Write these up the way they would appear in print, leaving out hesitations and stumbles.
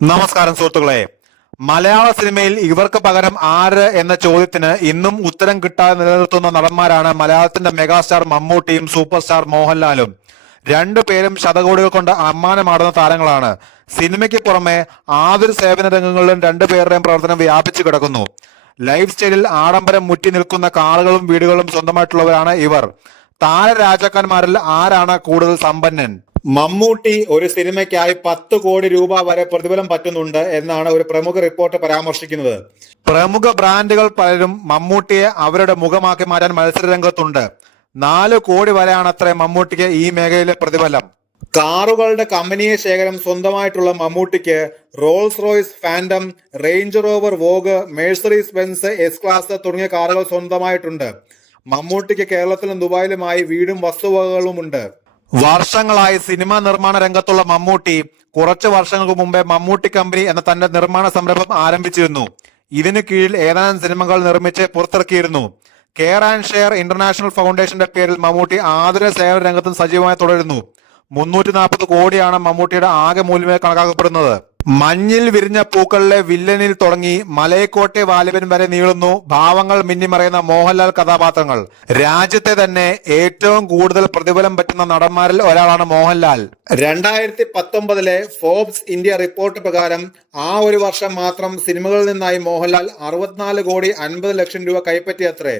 നമസ്കാരം സുഹൃത്തുക്കളെ. മലയാള സിനിമയിൽ ഇവർക്ക് പകരം ആര് എന്ന ചോദ്യത്തിന് ഇന്നും ഉത്തരം കിട്ടാതെ നിലനിർത്തുന്ന നടന്മാരാണ് മലയാളത്തിന്റെ മെഗാസ്റ്റാർ മമ്മൂട്ടിയും സൂപ്പർ സ്റ്റാർ മോഹൻലാലും. രണ്ടുപേരും ശതകോടികൾ കൊണ്ട് അമ്മാനമാടുന്ന താരങ്ങളാണ്. സിനിമയ്ക്ക് പുറമെ ആതുര സേവന രംഗങ്ങളിലും രണ്ടുപേരുടെയും പ്രവർത്തനം വ്യാപിച്ചു കിടക്കുന്നു. ലൈഫ് സ്റ്റൈലിൽ ആഡംബരം മുറ്റി നിൽക്കുന്ന കാറുകളും വീടുകളും സ്വന്തമായിട്ടുള്ളവരാണ് ഇവർ. താരരാജാക്കന്മാരിൽ ആരാണ് കൂടുതൽ സമ്പന്നൻ? മമ്മൂട്ടി ഒരു സിനിമയ്ക്കായി 10 കോടി രൂപ വരെ പ്രതിഫലം പറ്റുന്നുണ്ട് എന്നാണ് ഒരു പ്രമുഖ റിപ്പോർട്ട് പരാമർശിക്കുന്നത്. പ്രമുഖ ബ്രാൻഡുകൾ പലരും മമ്മൂട്ടിയെ അവരുടെ മുഖമാക്കി മാറ്റാൻ മത്സരരംഗത്തുണ്ട്. 4 കോടി വരെയാണ് അത്ര മമ്മൂട്ടിക്ക് ഈ മേഖലയിലെ പ്രതിഫലം. കാറുകളുടെ കമ്പനിയെ ശേഖരം സ്വന്തമായിട്ടുള്ള മമ്മൂട്ടിക്ക് Rolls Royce Phantom, Range Rover Vogue, Mercedes Benz S class തുടങ്ങിയ കാറുകൾ സ്വന്തമായിട്ടുണ്ട്. മമ്മൂട്ടിക്ക് കേരളത്തിലും ദുബായിലുമായി വീടും വസ്തുവകകളുമുണ്ട്. വർഷങ്ങളായി സിനിമാ നിർമ്മാണ രംഗത്തുള്ള മമ്മൂട്ടി കുറച്ചു വർഷങ്ങൾക്ക് മുമ്പേ മമ്മൂട്ടി കമ്പനി എന്ന തന്റെ നിർമ്മാണ സംരംഭം ആരംഭിച്ചിരുന്നു. ഇതിനു കീഴിൽ ഏതാനും സിനിമകൾ നിർമ്മിച്ച് പുറത്തിറക്കിയിരുന്നു. കെയർ ആൻഡ് ഷെയർ ഇന്റർനാഷണൽ ഫൗണ്ടേഷന്റെ പേരിൽ മമ്മൂട്ടി ആതുര സേവന രംഗത്തും സജീവമായി തുടരുന്നു. 340 കോടിയാണ് മമ്മൂട്ടിയുടെ ആകെ മൂല്യമായി കണക്കാക്കപ്പെടുന്നത്. മഞ്ഞിൽ വിരിഞ്ഞ പൂക്കളിലെ വില്ലനിൽ തുടങ്ങി മലയക്കോട്ടെ വാലിബൻ വരെ നീളുന്നു ഭാവങ്ങൾ മിന്നിമറയുന്ന മോഹൻലാൽ കഥാപാത്രങ്ങൾ. രാജ്യത്തെ തന്നെ ഏറ്റവും കൂടുതൽ പ്രതിഫലം പറ്റുന്ന നടന്മാരിൽ ഒരാളാണ് മോഹൻലാൽ. 2019 ഫോബ്സ് ഇന്ത്യ റിപ്പോർട്ട് പ്രകാരം ആ ഒരു വർഷം മാത്രം സിനിമകളിൽ നിന്നായി മോഹൻലാൽ 64 കോടി 50 ലക്ഷം രൂപ കൈപ്പറ്റിയത്രേ.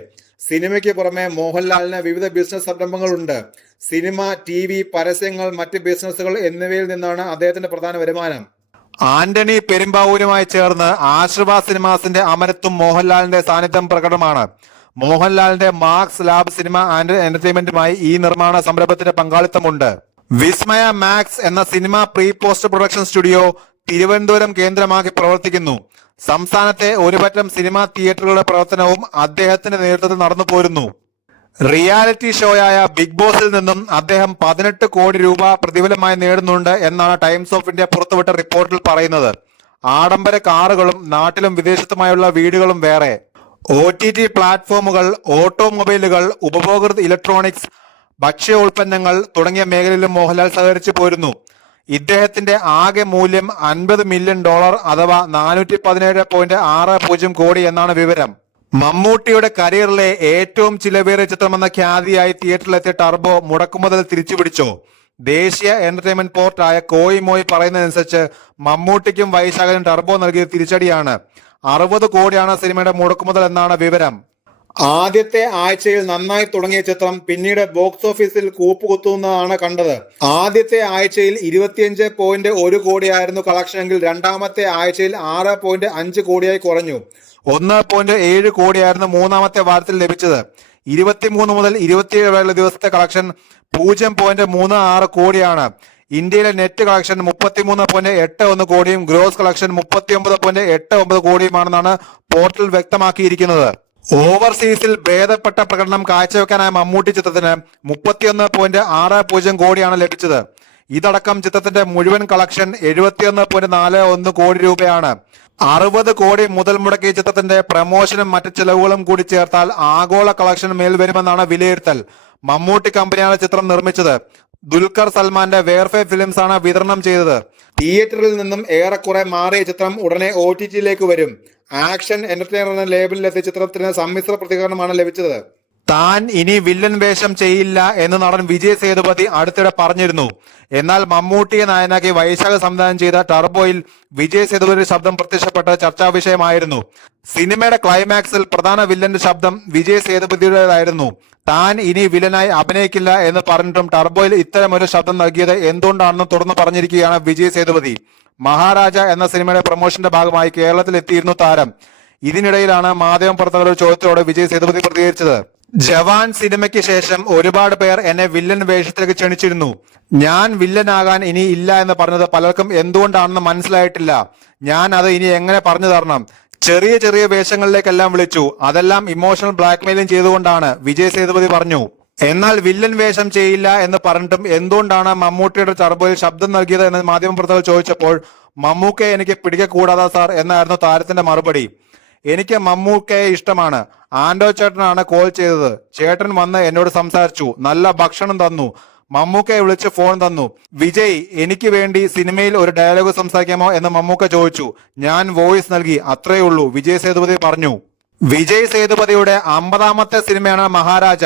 സിനിമയ്ക്ക് പുറമെ മോഹൻലാലിന് വിവിധ ബിസിനസ് സംരംഭങ്ങളുണ്ട്. സിനിമ, TV, പരസ്യങ്ങൾ, മറ്റ് ബിസിനസ്സുകൾ എന്നിവയിൽ നിന്നാണ് അദ്ദേഹത്തിന്റെ പ്രധാന വരുമാനം. ആന്റണി പെരുമ്പാവൂരുമായി ചേർന്ന് ആശീർവാദ് സിനിമാസിന്റെ അമരത്തും മോഹൻലാലിന്റെ സാന്നിധ്യം പ്രകടമാണ്. മോഹൻലാലിന്റെ മാർക്സ് ലാബ് സിനിമ ആൻഡ് എന്റർടൈൻമെന്റുമായി ഈ നിർമ്മാണ സംരംഭത്തിന്റെ പങ്കാളിത്തമുണ്ട്. വിസ്മയ മാക്സ് എന്ന cinema pre post production studio Thiruvananthapuram കേന്ദ്രമാക്കി പ്രവർത്തിക്കുന്നു. സംസ്ഥാനത്തെ ഒരുപറ്റം സിനിമാ തിയേറ്ററുകളുടെ പ്രവർത്തനവും അദ്ദേഹത്തിന്റെ നേതൃത്വത്തിൽ നടന്നു പോരുന്നു. റിയാലിറ്റി ഷോയായ ബിഗ് ബോസിൽ നിന്നും അദ്ദേഹം 18 കോടി രൂപ പ്രതിഫലമായി നേടുന്നുണ്ട് എന്നാണ് ടൈംസ് ഓഫ് ഇന്ത്യ പുറത്തുവിട്ട റിപ്പോർട്ടിൽ പറയുന്നത്. ആഡംബര കാറുകളും നാട്ടിലും വിദേശത്തുമായുള്ള വീടുകളും വേറെ. OTT പ്ലാറ്റ്ഫോമുകൾ, ഓട്ടോമൊബൈലുകൾ, ഉപഭോക്തൃ ഇലക്ട്രോണിക്സ്, ഭക്ഷ്യോൽപ്പന്നങ്ങൾ തുടങ്ങിയ മേഖലയിലും മോഹൻലാൽ സഹകരിച്ചു പോരുന്നു. ഇദ്ദേഹത്തിന്റെ ആകെ മൂല്യം $50 മില്യൺ അഥവാ 417.60 കോടി എന്നാണ് വിവരം. മമ്മൂട്ടിയുടെ കരിയറിലെ ഏറ്റവും ചിലവേറിയ ചിത്രമെന്ന ഖ്യാതിയായി തിയേറ്ററിലെത്തിയ ടർബോ മുടക്കുമുതൽ തിരിച്ചുപിടിച്ചോ? ദേശീയ എന്റർടൈൻമെന്റ് പോർട്ടായ കോയി മോയി പറയുന്നതനുസരിച്ച് മമ്മൂട്ടിക്കും വൈശാഖനും ടർബോ നൽകിയ തിരിച്ചടിയാണ്. 60 കോടിയാണ് സിനിമയുടെ മുടക്കുമുതൽ എന്നാണ് വിവരം. ആദ്യത്തെ ആഴ്ചയിൽ നന്നായി തുടങ്ങിയ ചിത്രം പിന്നീട് ബോക്സ് ഓഫീസിൽ കൂപ്പുകുത്തുന്നതാണ് കണ്ടത്. ആദ്യത്തെ ആഴ്ചയിൽ 25.1 കോടിയായിരുന്നു കളക്ഷനെങ്കിൽ രണ്ടാമത്തെ ആഴ്ചയിൽ 6.5 കോടിയായി കുറഞ്ഞു. 1.7 കോടിയായിരുന്നു മൂന്നാമത്തെ വാരത്തിൽ ലഭിച്ചത്. 23 മുതൽ 27 വരെയുള്ള ദിവസത്തെ കളക്ഷൻ 0.36 കോടിയാണ്. ഇന്ത്യയിലെ നെറ്റ് കളക്ഷൻ 33.81 കോടിയും ഗ്രോസ് കളക്ഷൻ 39.89 കോടിയുമാണെന്നാണ് പോർട്ടൽ വ്യക്തമാക്കിയിരിക്കുന്നത്. ഓവർസീസിൽ ഭേദപ്പെട്ട പ്രകടനം കാഴ്ചവെക്കാനായ മമ്മൂട്ടി ചിത്രത്തിന് 31.60 കോടിയാണ് ലഭിച്ചത്. ഇതടക്കം ചിത്രത്തിന്റെ മുഴുവൻ കളക്ഷൻ 71.41 കോടി രൂപയാണ്. 60 കോടി മുതൽ മുടക്കിയ ചിത്രത്തിന്റെ പ്രമോഷനും മറ്റ് ചെലവുകളും കൂടി ചേർത്താൽ ആഗോള കളക്ഷൻ മേൽ വരുമെന്നാണ് വിലയിരുത്തൽ. മമ്മൂട്ടി കമ്പനിയാണ് ചിത്രം നിർമ്മിച്ചത്. ദുൽഖർ സൽമാന്റെ വേർഫെ ഫിലിംസ് ആണ് വിതരണം ചെയ്തത്. തിയേറ്ററിൽ നിന്നും ഏറെക്കുറെ മാറിയ ചിത്രം ഉടനെ OTT-യിലേക്ക് വരും. ആക്ഷൻ എന്റർടൈനർ എന്ന ലേബലിലെത്തിയ ചിത്രത്തിന് സമ്മിശ്ര പ്രതികരണമാണ് ലഭിച്ചത്. താൻ ഇനി വില്ലൻ വേഷം ചെയ്യില്ല എന്ന് നടൻ വിജയ് സേതുപതി അടുത്തിടെ പറഞ്ഞിരുന്നു. എന്നാൽ മമ്മൂട്ടിയെ നായകനാക്കി വൈശാഖ് സംവിധാനം ചെയ്ത ടർബോയിൽ വിജയ് സേതുപതിയുടെ ശബ്ദം പ്രത്യക്ഷപ്പെട്ട ചർച്ചാ വിഷയമായിരുന്നു. സിനിമയുടെ ക്ലൈമാക്സിൽ പ്രധാന വില്ലന്റെ ശബ്ദം വിജയ് സേതുപതിയുടേതായിരുന്നു. താൻ ഇനി വില്ലനായി അഭിനയിക്കില്ല എന്ന് പറഞ്ഞിട്ടും ടർബോയിൽ ഇത്തരമൊരു ശബ്ദം നൽകിയത് എന്തുകൊണ്ടാണെന്ന് തുറന്നു പറഞ്ഞിരിക്കുകയാണ് വിജയ് സേതുപതി. മഹാരാജ എന്ന സിനിമയുടെ പ്രൊമോഷന്റെ ഭാഗമായി കേരളത്തിൽ എത്തിയിരുന്നു താരം. ഇതിനിടയിലാണ് മാധ്യമപ്രവർത്തകരുടെ ചോദ്യത്തോടെ വിജയ് സേതുപതി പ്രതികരിച്ചത്. ജവാൻ സിനിമയ്ക്ക് ശേഷം ഒരുപാട് പേർ എന്നെ വില്ലൻ വേഷത്തിലേക്ക് ക്ഷണിച്ചിരുന്നു. ഞാൻ വില്ലനാകാൻ ഇനി ഇല്ല എന്ന് പറഞ്ഞത് പലർക്കും എന്തുകൊണ്ടാണെന്ന് മനസ്സിലായിട്ടില്ല. ഞാൻ അത് ഇനി എങ്ങനെ പറഞ്ഞു തരണം? ചെറിയ ചെറിയ വേഷങ്ങളിലേക്കെല്ലാം വിളിച്ചു. അതെല്ലാം ഇമോഷണൽ ബ്ലാക്ക്മെയിലിംഗ് ചെയ്തുകൊണ്ടാണ്, വിജയ് സേതുപതി പറഞ്ഞു. എന്നാൽ വില്ലൻ വേഷം ചെയ്യില്ല എന്ന് പറഞ്ഞിട്ടും എന്തുകൊണ്ടാണ് മമ്മൂട്ടിയുടെ ടർബോയിൽ ശബ്ദം നൽകിയത് എന്ന് മാധ്യമപ്രവർത്തകർ ചോദിച്ചപ്പോൾ മമ്മൂക്കയെ എനിക്ക് പിടിക്കക്കൂടാതാ സാർ എന്നായിരുന്നു താരത്തിന്റെ മറുപടി. എനിക്ക് മമ്മൂക്കയെ ഇഷ്ടമാണ്. ആൻഡോ ചേട്ടനാണ് കോൾ ചെയ്തത്. ചേട്ടൻ വന്ന് എന്നോട് സംസാരിച്ചു, നല്ല ഭക്ഷണം തന്നു. മമ്മൂക്കയെ വിളിച്ച് ഫോൺ തന്നു. വിജയ്, എനിക്ക് വേണ്ടി സിനിമയിൽ ഒരു ഡയലോഗ് സംസാരിക്കാമോ എന്ന് മമ്മൂക്ക ചോദിച്ചു. ഞാൻ വോയിസ് നൽകി, അത്രേ ഉള്ളൂ, വിജയ് സേതുപതി പറഞ്ഞു. വിജയ് സേതുപതിയുടെ 50ാമത്തെ സിനിമയാണ് മഹാരാജ.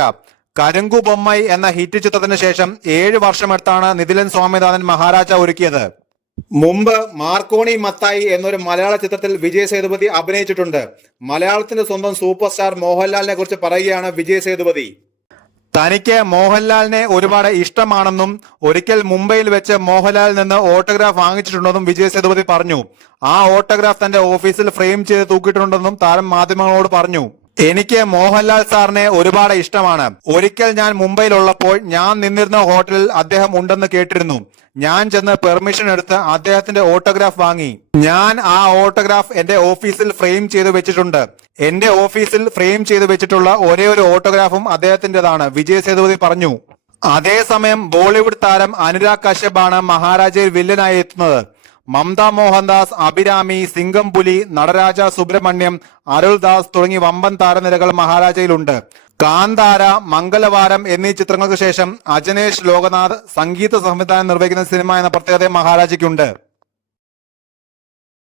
കരുങ്കു ബൊമ്മൈ എന്ന ഹിറ്റ് ചിത്രത്തിന് ശേഷം 7 വർഷമെടുത്താണ് നിതിലൻ സ്വാമിനാഥൻ മഹാരാജ ഒരുക്കിയത്. മുമ്പ് മാർക്കോണി മത്തായി എന്നൊരു മലയാള ചിത്രത്തിൽ വിജയ് സേതുപതി അഭിനയിച്ചിട്ടുണ്ട്. മലയാളത്തിന്റെ സ്വന്തം സൂപ്പർ സ്റ്റാർ മോഹൻലാലിനെ കുറിച്ച് പറയുകയാണ് വിജയ് സേതുപതി. തനിക്ക് മോഹൻലാലിനെ ഒരുപാട് ഇഷ്ടമാണെന്നും ഒരിക്കൽ മുംബൈയിൽ വെച്ച് മോഹൻലാലിൽ നിന്ന് ഓട്ടോഗ്രാഫ് വാങ്ങിച്ചിട്ടുണ്ടെന്നും വിജയ് സേതുപതി പറഞ്ഞു. ആ ഓട്ടോഗ്രാഫ് തന്റെ ഓഫീസിൽ ഫ്രെയിം ചെയ്ത് തൂക്കിയിട്ടുണ്ടെന്നും താരം മാധ്യമങ്ങളോട് പറഞ്ഞു. എനിക്ക് മോഹൻലാൽ സാറിനെ ഒരുപാട് ഇഷ്ടമാണ്. ഒരിക്കൽ ഞാൻ മുംബൈയിലുള്ളപ്പോൾ ഞാൻ നിന്നിരുന്ന ഹോട്ടലിൽ അദ്ദേഹം ഉണ്ടെന്ന് കേട്ടിരുന്നു. ഞാൻ ചെന്ന് പെർമിഷൻ എടുത്ത് അദ്ദേഹത്തിന്റെ ഓട്ടോഗ്രാഫ് വാങ്ങി. ഞാൻ ആ ഓട്ടോഗ്രാഫ് എന്റെ ഓഫീസിൽ ഫ്രെയിം ചെയ്ത് വെച്ചിട്ടുണ്ട്. എന്റെ ഓഫീസിൽ ഫ്രെയിം ചെയ്ത് വെച്ചിട്ടുള്ള ഒരേ ഒരു ഓട്ടോഗ്രാഫും അദ്ദേഹത്തിന്റേതാണ്, വിജയ് സേതുപതി പറഞ്ഞു. അതേസമയം ബോളിവുഡ് താരം അനുരാഗ് കശ്യപാണ് മഹാരാജയിൽ വില്ലനായി എത്തുന്നത്. മമത മോഹൻദാസ്, അഭിരാമി, സിംഗംപുലി, നടരാജ സുബ്രഹ്മണ്യം, അരുൾദാസ് തുടങ്ങി വമ്പൻ താരനിരകൾ മഹാരാജയിലുണ്ട്. കാന്താര, മംഗലവാരം എന്നീ ചിത്രങ്ങൾക്ക് ശേഷം അജനേഷ് ലോകനാഥ് സംഗീത സംവിധാനം നിർവഹിക്കുന്ന സിനിമ എന്ന പ്രത്യേകത മഹാരാജയ്ക്കുണ്ട്.